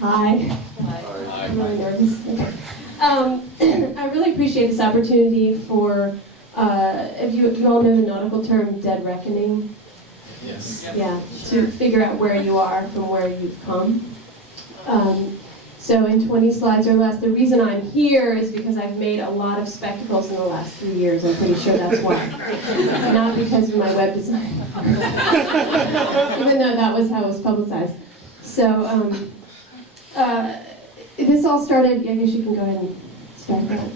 Hi. Hi. I'm really nervous. I really appreciate this opportunity for, if you all know the nautical term dead reckoning? Yes. Yeah, to figure out where you are from where you've come. So in 20 slides or less, the reason I'm here is because I've made a lot of spectacles in the last 3 years. I'm pretty sure that's why. Not because of my web design. Even though that was how it was publicized. So this all started, I guess you can go ahead and start that.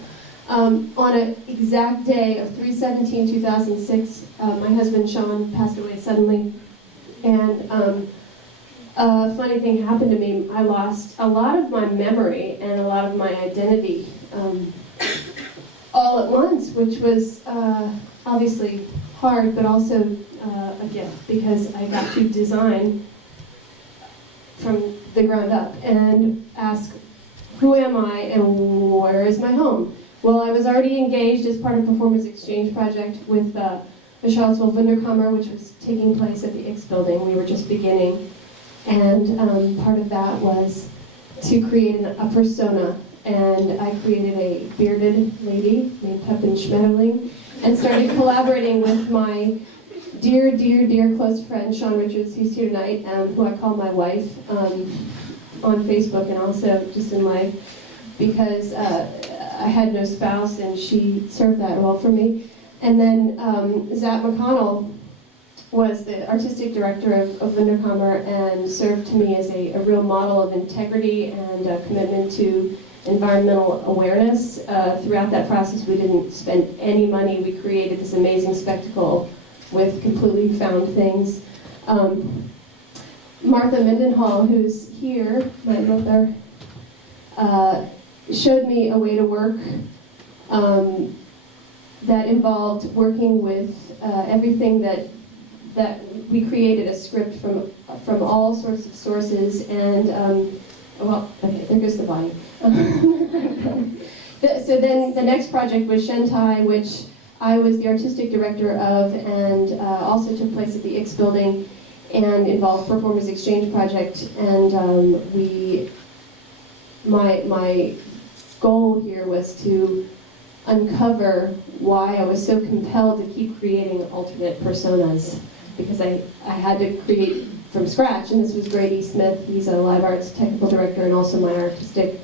On an exact day of 3/17/2006, my husband Sean passed away suddenly. And a funny thing happened to me. I lost a lot of my memory and a lot of my identity all at once, which was obviously hard, but also a gift, because I got to design from the ground up and ask, who am I and where is my home? Well, I was already engaged as part of a performance exchange project with the Charlottesville Wunderkammer, which was taking place at the X building. We were just beginning. And part of that was to create a persona. And I created a bearded lady named Pepin Schmetterling and started collaborating with my dear, dear, dear close friend, Sean Richards, who's here tonight, who I call my wife, on Facebook and also just in life, because I had no spouse and she served that role for me. And then Zach McConnell was the artistic director of Wunderkammer and served to me as a real model of integrity and a commitment to environmental awareness. Throughout that process, we didn't spend any money. We created this amazing spectacle with completely found things. Martha Mendenhall, who's here, my mother, showed me a way to work that involved working with everything that we created a script from all sorts of sources, and well, okay, there goes the body. So then the next project was Shentai, which I was the artistic director of, and also took place at the X building and involved Performers Exchange Project. And my goal here was to uncover why I was so compelled to keep creating alternate personas, because I had to create from scratch. And this was Grady Smith. He's a live arts technical director and also my artistic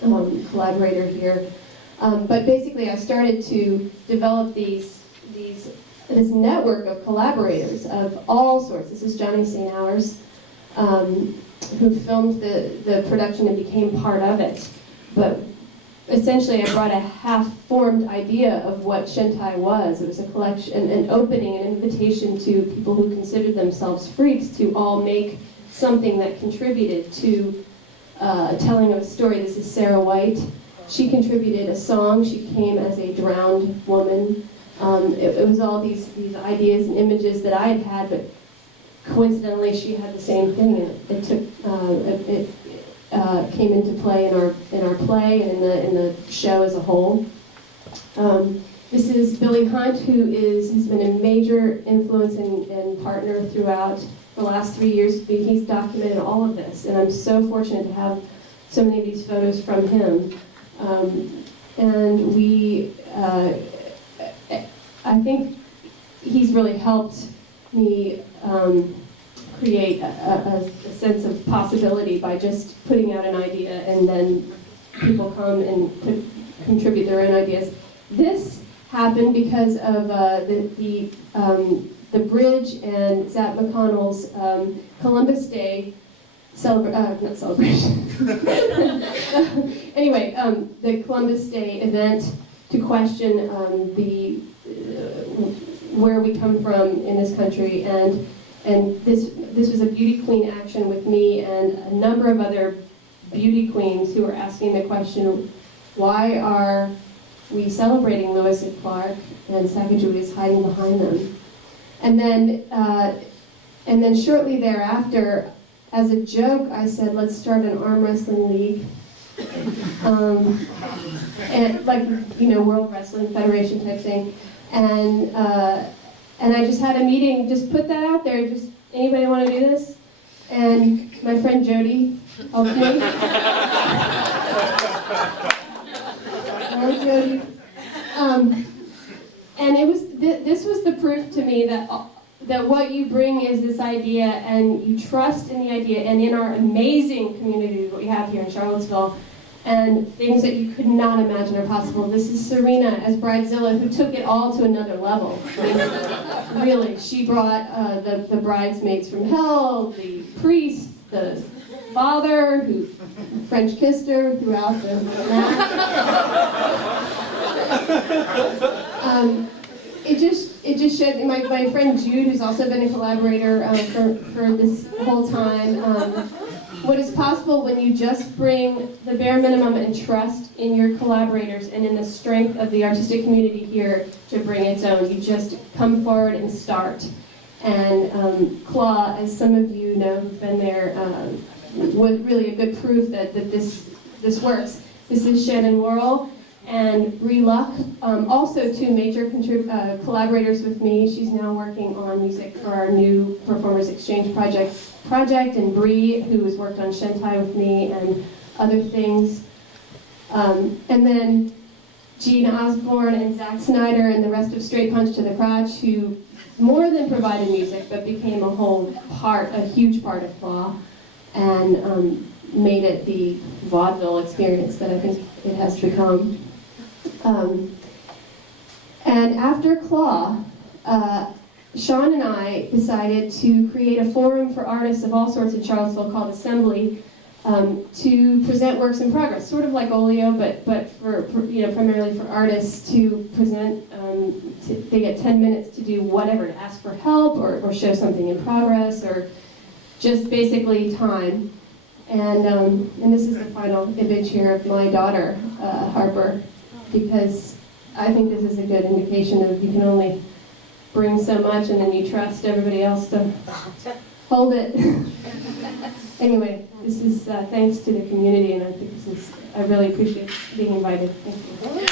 collaborator here. But basically, I started to develop this network of collaborators of all sorts. This is Johnny St. Hours, who filmed the production and became part of it. But essentially, I brought a half-formed idea of what Shentai was. It was a collection, an opening, an invitation to people who considered themselves freaks to all make something that contributed to telling of a story. This is Sarah White. She contributed a song. She came as a drowned woman. It was all these ideas and images that I had, but coincidentally, she had the same thing, and it came into play in our play and in the show as a whole. This is Billy Hunt, who has been a major influence and partner throughout the last 3 years. He's documented all of this, and I'm so fortunate to have so many of these photos from him. And I think he's really helped me create a sense of possibility by just putting out an idea, and then people come and contribute their own ideas. This happened because of the bridge and Zach McConnell's Columbus Day not celebration. Anyway, the Columbus Day event to question where we come from in this country, and this was a beauty queen action with me and a number of other beauty queens who were asking the question, why are we celebrating Lewis and Clark and Sacagawea is hiding behind them? And then shortly thereafter, as a joke, I said, let's start an arm wrestling league. And like, World Wrestling Federation type thing. And I just had a meeting, just put that out there, just, anybody want to do this? and my friend Jody helped me. Hi, Jody. And it was this was the proof to me that what you bring is this idea, and you trust in the idea, and in our amazing community that we have here in Charlottesville, and things that you could not imagine are possible. This is Serena as Bridezilla, who took it all to another level. I mean, really, she brought the bridesmaids from hell, the priest, the father who French kissed her throughout the mass. It just showed my friend Jude, who's also been a collaborator for this whole time, what is possible when you just bring the bare minimum and trust in your collaborators and in the strength of the artistic community here to bring its own. You just come forward and start. And Claw, as some of you know who've been there, was really a good proof that this works. This is Shannon Worrell and Bree Luck, also two major collaborators with me. She's now working on music for our new Performers Exchange project, and Bree, who has worked on Shentai with me and other things. And then Gene Osborne and Zach Snyder and the rest of Straight Punch to the Crotch, who more than provided music, but became a huge part of Claw, and made it the vaudeville experience that I think it has become. And after Claw, Sean and I decided to create a forum for artists of all sorts in Charlottesville called Assembly, to present works in progress, sort of like Olio, but for primarily for artists to present. They get 10 minutes to do whatever, to ask for help or show something in progress, or just basically time. And this is the final image here of my daughter, Harper, because I think this is a good indication of you can only bring so much, and then you trust everybody else to hold it. Anyway, this is thanks to the community, and I think I really appreciate being invited. Thank you.